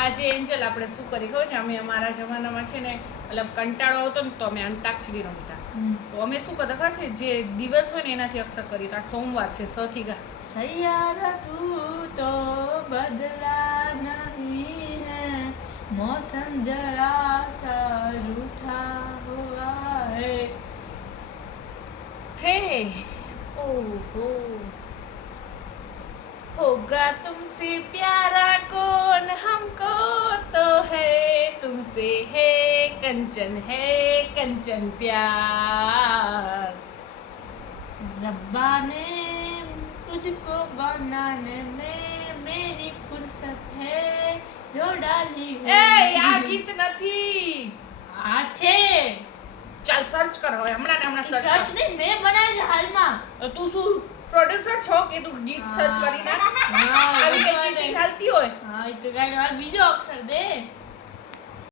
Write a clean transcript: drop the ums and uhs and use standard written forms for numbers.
આજે એન્જલ આપણે શું કરી ખબર છે, અમે અમારા જમાનામાં છે ને મતલબ કંટાળો આવતો ને તો અમે અંતાક્ષરી રમતા. તો અમે શું કરતા ખબર છે, જે દિવસ હોય ને એનાથી અક્ષર કરી. તો આ સોમવાર છે, સથી ગા સૈયારા તું તો બદલા નહીં હૈ, मौसम जरा सा रूठा हुआ है, हे ओहो होगा तुमसे प्यारा कौन हमको तो है तुमसे है कंचन प्यार, रब्बा ने तुझको बनाने में मेरी फुर्सत है जो डाली એ આ ગીત નથી, આ છે. ચાલ સર્ચ કર હવે, હમણાં સર્ચ નહીં, મેં બનાવી છે હાલમાં. તું શું પ્રોડ્યુસર છો કે તું ગીત સર્ચ કરી નાખ? આવી કઈ ચીટિંગ હાલતી હોય? હા એ તો ગાય બીજો અક્ષર દે.